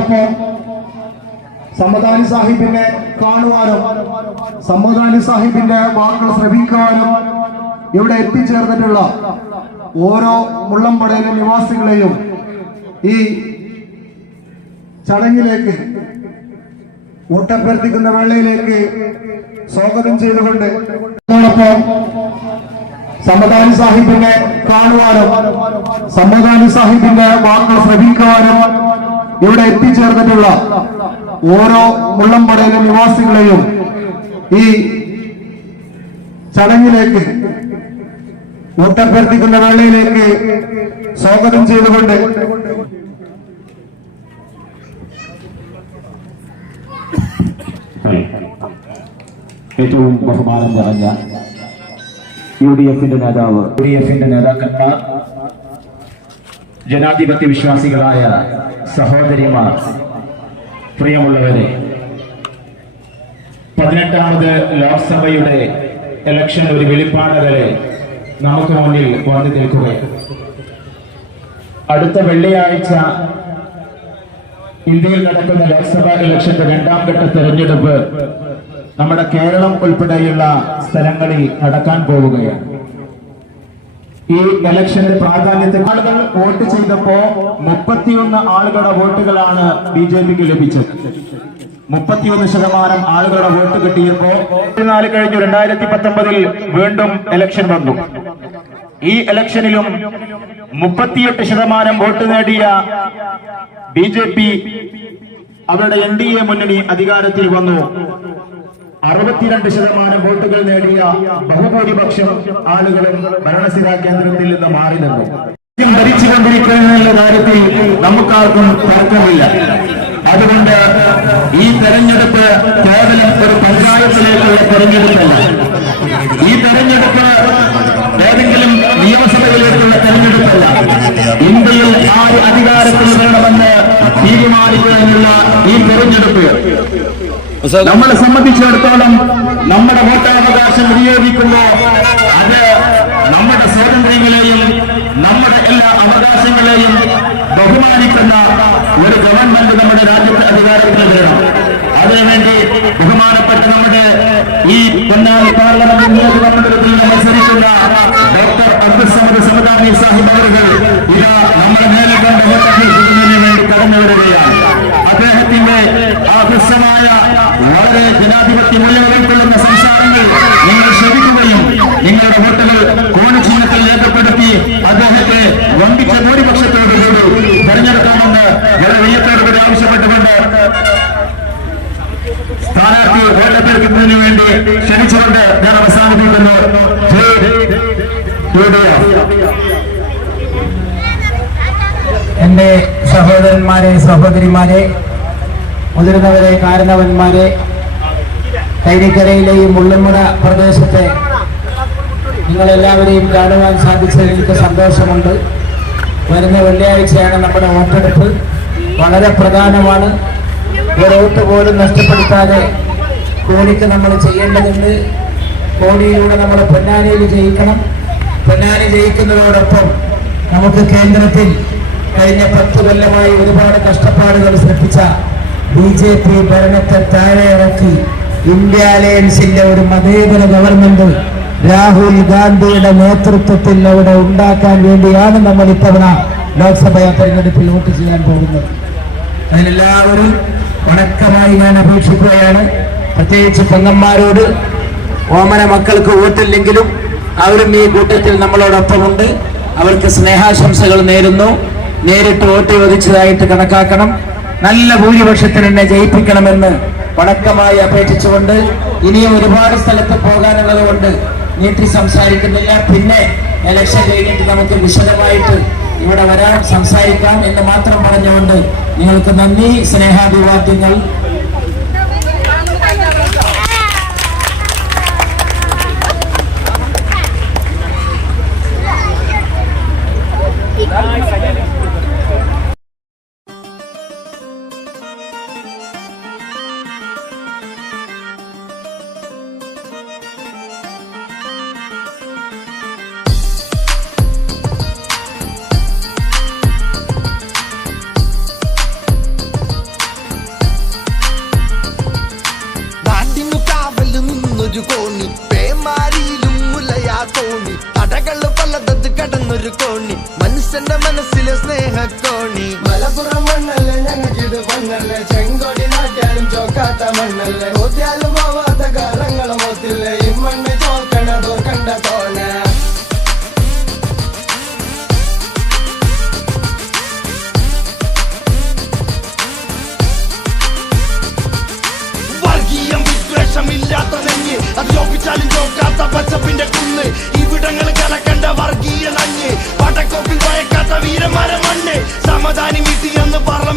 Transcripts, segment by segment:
അതോടൊപ്പം സമ്മദാനി സാഹിബിനെ കാണുവാനും സമ്മദാനി സാഹിബിന്റെ വാക്കുകൾ ശ്രവിക്കുവാനും ഇവിടെ എത്തിച്ചേർന്നിട്ടുള്ള ഓരോ മുള്ളമ്പടയിലെ നിവാസികളെയും ഈ ചടങ്ങിലേക്ക് വോട്ടഭ്യർത്ഥിക്കുന്ന വേളയിലേക്ക് സ്വാഗതം ചെയ്തുകൊണ്ട് അതോടൊപ്പം സമ്മദാനി സാഹിബിനെ കാണുവാനും സമ്മദാനി സാഹിബിന്റെ വാക്കുകൾ ശ്രവിക്കുവാനും ഇവിടെ എത്തിച്ചേർന്നിട്ടുള്ള ഓരോ മുള്ളംപടയിലെ നിവാസികളെയും ഈ ചടങ്ങിലേക്ക് വോട്ടഭ്യർത്ഥിക്കുന്ന വേളയിലേക്ക് സ്വാഗതം ചെയ്തുകൊണ്ട് ഏറ്റവും ബഹുമാനം നിറഞ്ഞ യു ഡി എഫിന്റെ നേതാവ് യു ഡി എഫിന്റെ നേതാക്കന്മാർ ജനാധിപത്യ വിശ്വാസികളായ സഹോദരിമാർ പ്രിയമുള്ളവരെ പതിനെട്ടാമത് ലോക്സഭയുടെ ഇലക്ഷൻ ഒരു വെളിപ്പാട് വരെ നമുക്ക് മുന്നിൽ വന്നു നിൽക്കുകയാണ്. അടുത്ത വെള്ളിയാഴ്ച ഇന്ത്യയിൽ നടക്കുന്ന ലോക്സഭാ ഇലക്ഷന്റെ രണ്ടാം ഘട്ട തെരഞ്ഞെടുപ്പ് നമ്മുടെ കേരളം ഉൾപ്പെടെയുള്ള സ്ഥലങ്ങളിൽ നടക്കാൻ പോവുകയാണ്. ഈ ഇലക്ഷന്റെ പ്രാധാന്യത്തെ ആളുകൾ വോട്ട് ചെയ്തപ്പോ മുപ്പത്തിയൊന്ന് ആളുകളുടെ വോട്ടുകളാണ് ബി ജെ പിക്ക് ലഭിച്ചത്. മുപ്പത്തിയൊന്ന് ശതമാനം ആളുകളുടെ വോട്ട് കിട്ടിയപ്പോ നാല് കഴിഞ്ഞു രണ്ടായിരത്തി പത്തൊമ്പതിൽ വീണ്ടും ഇലക്ഷൻ വന്നു. ഈ ഇലക്ഷനിലും മുപ്പത്തിയെട്ട് ശതമാനം വോട്ട് നേടിയ ബി ജെ പി അവരുടെ എൻ ഡി എ മുന്നണി അധികാരത്തിൽ വന്നു. അറുപത്തിരണ്ട് ശതമാനം വോട്ടുകൾ നേടിയ ബഹുഭൂരിപക്ഷം ആളുകളും ഭരണസിരാ കേന്ദ്രത്തിൽ നിന്ന് മാറി നിന്നു. ഭരിച്ചുകൊണ്ടിരിക്കുന്നതിന്റെ ഭരിച്ചുകൊണ്ടിരിക്കുന്ന കാര്യത്തിൽ നമുക്കാർക്കും തർക്കമില്ല. അതുകൊണ്ട് ഈ തെരഞ്ഞെടുപ്പ് കേവലം ഒരു പഞ്ചായത്തിലേക്കുള്ള തെരഞ്ഞെടുപ്പല്ല. ഈ തെരഞ്ഞെടുപ്പ് ഏതെങ്കിലും നിയമസഭയിലേക്കുള്ള തെരഞ്ഞെടുപ്പല്ല. ഇന്ത്യയിൽ ആര് അധികാരത്തിൽ വേണമെന്ന് തീരുമാനിക്കാനുള്ള ഈ തെരഞ്ഞെടുപ്പ് നമ്മളെ സംബന്ധിച്ചിടത്തോളം നമ്മുടെ വോട്ടവകാശം ഉപയോഗിക്കുമ്പോൾ അത് നമ്മുടെ സ്വാതന്ത്ര്യങ്ങളെയും നമ്മുടെ എല്ലാ അവകാശങ്ങളെയും ബഹുമാനിക്കുന്ന ഒരു ഗവൺമെന്റ് നമ്മുടെ രാജ്യത്തെ അധികാരത്തിന് വരണം അതിനുവേണ്ടി ബഹുമാനപ്പെട്ട നമ്മുടെ ഈ പൊന്നാനി പാർലമെന്റ് നിയോജക മണ്ഡലത്തിൽ മത്സരിക്കുന്ന ഡോക്ടർ അബ്ദുൾ സമദ് സമദാനി സാഹിബ് അവരുടെ ആവശ്യപ്പെട്ടുകൊണ്ട് സ്ഥാനാർത്ഥി വോട്ടഭ്യർത്ഥിക്കുന്നതിന് വേണ്ടി ക്ഷണിച്ചുകൊണ്ട് ഞാൻ അവസാനിപ്പിക്കുന്നു. എന്റെ സഹോദരന്മാരെ സഹോദരിമാരെ മുതിർന്നവരെ കാരണവന്മാരെ കൈനിക്കരയിലെയും മുള്ളമുട പ്രദേശത്തെ നിങ്ങളെല്ലാവരെയും കാണുവാൻ സാധിച്ചതിൽ എനിക്ക് സന്തോഷമുണ്ട്. വരുന്ന വെള്ളിയാഴ്ചയാണ് നമ്മുടെ വോട്ടെടുപ്പ്. വളരെ പ്രധാനമാണ്. ഒരു വോട്ട് പോലും നഷ്ടപ്പെടുത്താതെ കോടിക്ക് നമ്മൾ ചെയ്യേണ്ടതുണ്ട്. കോടിയിലൂടെ നമ്മൾ പൊന്നാനിയിൽ ജയിക്കണം. പൊന്നാനി ജയിക്കുന്നതോടൊപ്പം നമുക്ക് കേന്ദ്രത്തിൽ കഴിഞ്ഞ പത്ത് കൊല്ലമായി ഒരുപാട് കഷ്ടപ്പാടുകൾ സൃഷ്ടിച്ച ബി ജെ പി ഭരണത്തെ താഴെ ഇറക്കി ഇന്ത്യ അലയൻസിന്റെ ഒരു മതേതര ഗവൺമെന്റ് രാഹുൽ ഗാന്ധിയുടെ നേതൃത്വത്തിൽ അവിടെ ഉണ്ടാക്കാൻ വേണ്ടിയാണ് നമ്മൾ ഇത്തവണ ലോക്സഭാ തെരഞ്ഞെടുപ്പിൽ വോട്ട് ചെയ്യാൻ പോകുന്നത്. അതിനെല്ലാവരും വണക്കമായി ഞാൻ അപേക്ഷിക്കുകയാണ്. പ്രത്യേകിച്ച് പെങ്ങന്മാരോട് ഓമന മക്കൾക്ക് വോട്ടില്ലെങ്കിലും അവരും ഈ കൂട്ടത്തിൽ നമ്മളോടൊപ്പമുണ്ട്. അവർക്ക് സ്നേഹാശംസകൾ നേരുന്നു. നേരിട്ട് വോട്ട് ചോദിച്ചതായിട്ട് കണക്കാക്കണം. നല്ല ഭൂരിപക്ഷത്തിന് എന്നെ ജയിപ്പിക്കണമെന്ന് വണക്കമായി അപേക്ഷിച്ചുകൊണ്ട് ഇനിയും ഒരുപാട് സ്ഥലത്ത് പോകാനുള്ളത് കൊണ്ട് നീട്ടി സംസാരിക്കുന്നില്ല. പിന്നെ ഇലക്ഷൻ കഴിഞ്ഞിട്ട് നമുക്ക് വിശദമായിട്ട് ഇവിടെ വരാൻ സംസാരിക്കാം എന്ന് മാത്രം പറഞ്ഞുകൊണ്ട് നിങ്ങൾക്ക് നന്ദി സ്നേഹാഭിവാദ്യങ്ങൾ. മനുഷ്യന്റെ മനസ്സിലെ സ്നേഹക്കോണി മലപ്പുറം മണ്ണല്ലേ ഞങ്ങൾക്കിത് പൊന്നല്ലേ ചെങ്കോടി നാട്ടിയാലും ചോക്കാത്ത മണ്ണല്ലേ? ഒത്തിയാലും ആവാത്ത കാലങ്ങളും ഒത്തില്ലേ ഈ മണ്ണ് ചോക്കണതോ കണ്ട വീരന്മാരെ മണ്ണ് സമാധാനം വീട്ടി എന്ന് പാർലമെന്റിൽ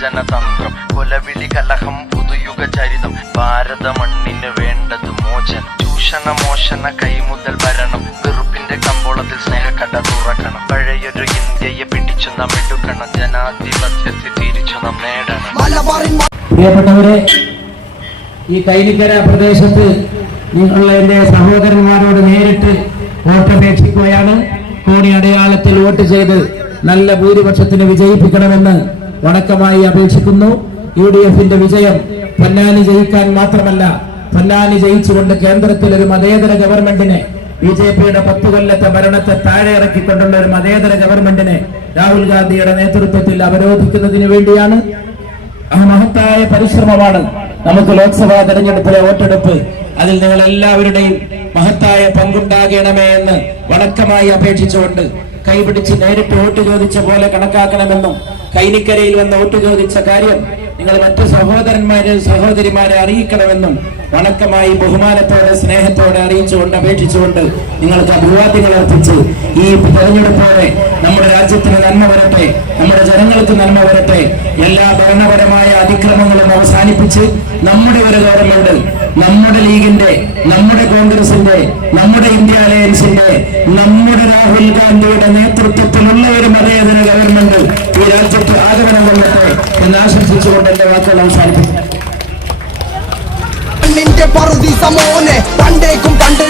നോക്കി വിഭജന തന്ത്രം കൊലവിളി കലഹം പുതുയുഗ ചരിതം ഭാരത മണ്ണിന് വേണ്ടത് മോചനം. ചൂഷണ മോഷണ കൈമുതൽ ഭരണം. വെറുപ്പിന്റെ കമ്പോളത്തിൽ സ്നേഹക്കട തുറക്കണം. പഴയൊരു ഇന്ത്യയെ പിടിച്ചു നാം എടുക്കണം. ജനാധിപത്യത്തെ തിരിച്ചു നാം നേടണം. പ്രിയപ്പെട്ടവരെ ഈ കൈനിക്കര പ്രദേശത്ത് നിങ്ങളുള്ള എന്റെ സഹോദരന്മാരോട് നേരിട്ട് വോട്ടപേക്ഷിക്കുകയാണ്. കോണി അടയാളത്തിൽ വോട്ട് ചെയ്ത് നല്ല ഭൂരിപക്ഷത്തിന് വിജയിപ്പിക്കണമെന്ന് വണക്കമായി അപേക്ഷിക്കുന്നു. യു ഡി എഫിന്റെ വിജയം പൊന്നാനി ജയിക്കാൻ മാത്രമല്ല പൊന്നാനി ജയിച്ചുകൊണ്ട് കേന്ദ്രത്തിൽ ഒരു മതേതര ഗവൺമെന്റിനെ ബി ജെ പിയുടെ പത്ത് കൊല്ലത്തെ ഭരണത്തെ താഴെ ഇറക്കിക്കൊണ്ടുള്ള ഒരു മതേതര ഗവൺമെന്റിനെ രാഹുൽ ഗാന്ധിയുടെ നേതൃത്വത്തിൽ അവരോധിക്കുന്നതിന് വേണ്ടിയാണ്. ആ മഹത്തായ പരിശ്രമമാണ് നമുക്ക് ലോക്സഭാ തെരഞ്ഞെടുപ്പിലെ വോട്ടെടുപ്പ്. അതിൽ നിങ്ങൾ എല്ലാവരുടെയും മഹത്തായ പങ്കുണ്ടാകണമേ എന്ന് വണക്കമായി അപേക്ഷിച്ചുകൊണ്ട് കൈപിടിച്ച് നേരിട്ട് വോട്ട് ചോദിച്ച പോലെ കണക്കാക്കണമെന്നും കൈനിക്കരയിൽ വന്ന് വോട്ട് ചോദിച്ച കാര്യം നിങ്ങൾ മറ്റു സഹോദരന്മാരെ സഹോദരിമാരെ അറിയിക്കണമെന്നും വണക്കമായി ബഹുമാനത്തോടെ സ്നേഹത്തോടെ അറിയിച്ചുകൊണ്ട് അപേക്ഷിച്ചുകൊണ്ട് നിങ്ങൾക്ക് അഭിവാദ്യങ്ങൾ അർപ്പിച്ച് ഈ തെരഞ്ഞെടുപ്പോടെ നമ്മുടെ രാജ്യത്തിന് നന്മ വരട്ടെ നമ്മുടെ ജനങ്ങൾക്ക് നന്മ വരട്ടെ എല്ലാ ഭരണപരമായ അതിക്രമങ്ങളും അവസാനിപ്പിച്ച് നമ്മുടെ ഒരു ഗവൺമെന്റ് നമ്മുടെ ലീഗിന്റെ നമ്മുടെ കോൺഗ്രസിന്റെ നമ്മുടെ ഇന്ത്യ അലയൻസിന്റെ നമ്മുടെ രാഹുൽ ഗാന്ധിയുടെ നേതൃത്വത്തിലുള്ള ഒരു മതേതര ഗവൺമെന്റ് ഈ രാജ്യത്ത് ആഗമനം കൊള്ളട്ടെ എന്ന് ആശംസിച്ചുകൊണ്ട് എന്റെ വാക്കുകൾ അവസാനിപ്പിക്കും പണ്ടേക്കും പണ്ട്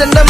and the